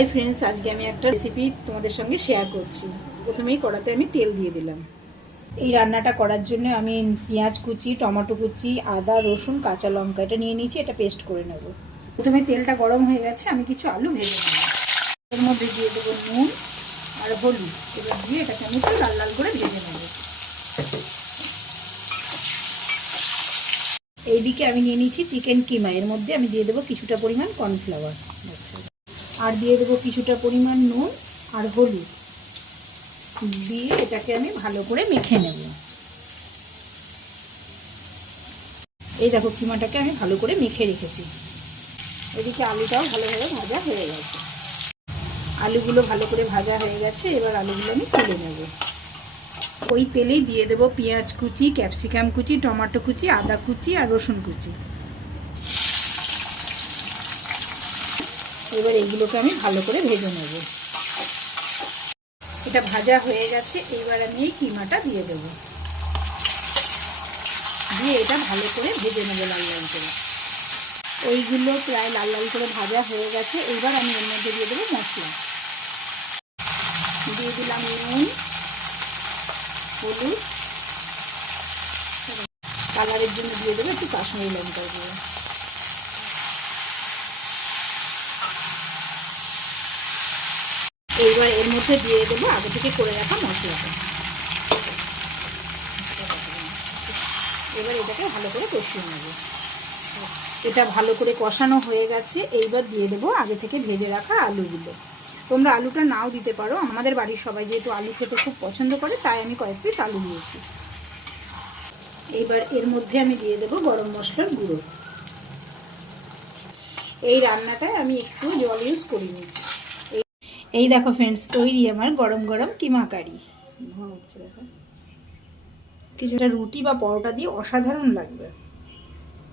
Hi friends, আজকে আমি একটা রেসিপি তোমাদের সঙ্গে শেয়ার করছি। প্রথমেই কড়াতে আমি তেল দিয়ে দিলাম। এই রান্নাটা করার জন্য আমি পেঁয়াজ কুচি, টমেটো কুচি, আদা, রসুন, কাঁচা লঙ্কা এটা নিয়ে নিয়েছি। এটা পেস্ট করে নেব। প্রথমে তেলটা গরম হয়ে গেছে, আমি কিছু আলু ভেজে নেব। এর মধ্যে দিয়ে দেবো নুন আর হলুদ। এবার দিয়ে এটাকে আমি একটু লাল লাল করে ভেজে নেব। এইদিকে আমি নিয়ে নিয়েছি চিকেন কিমা। এর মধ্যে আমি দিয়ে দেবো কিছুটা পরিমাণ কর্নফ্লাওয়ার, আর দিয়ে দেবো কিছুটা পরিমাণ নুন আর হলুদ দিয়ে এটাকে আমি ভালো করে মেখে নেব। এই দেখো, কিমাটাকে আমি ভালো করে মেখে রেখেছি। এদিকে আলুটাও ভালোভাবে ভাজা হয়ে গেছে। আলুগুলো ভালো করে ভাজা হয়ে গেছে। এবার আলুগুলো আমি তুলে নেব। ওই তেলেই দিয়ে দেবো পেঁয়াজ কুচি, ক্যাপসিকাম কুচি, টমেটো কুচি, আদা কুচি আর রসুন কুচি। এবার এইগুলোকে আমি ভালো করে ভেজে নেব। এটা ভাজা হয়ে গেছে। এবার আমি এই কিমাটা দিয়ে দেবো, দিয়ে এটা ভালো করে ভেজে নেবো লাল লাল করে। ওইগুলো প্রায় লাল লাল করে ভাজা হয়ে গেছে। এইবার আমি এর মধ্যে দিয়ে দেবো মশলা। দিয়ে দিলাম নুন, হলুদ, কালারের জন্য দিয়ে দেবো একটু কাশ্মীরি লঙ্কার গুঁড়ো। এইবার এর মধ্যে দিয়ে দেবো আগে থেকে করে রাখা মশলাটা। এবার এটাকে ভালো করে কষিয়ে নেব। এটা ভালো করে কষানো হয়ে গেছে। এইবার দিয়ে দেবো আগে থেকে ভেজে রাখা আলুগুলো। তোমরা আলুটা নাও দিতে পারো। আমাদের বাড়ির সবাই যেহেতু আলু খেতে খুব পছন্দ করে, তাই আমি কয়েক পিস আলু দিয়েছি। এইবার এর মধ্যে আমি দিয়ে দেবো গরম মশলার গুঁড়ো। এই রান্নাটায় আমি একটু জল ইউজ করিনি। এই দেখো ফ্রেন্ডস, তৈরি আমার গরম গরম কিমা কারি। কিছুটা রুটি বা পরোটা দিয়ে অসাধারণ লাগবে।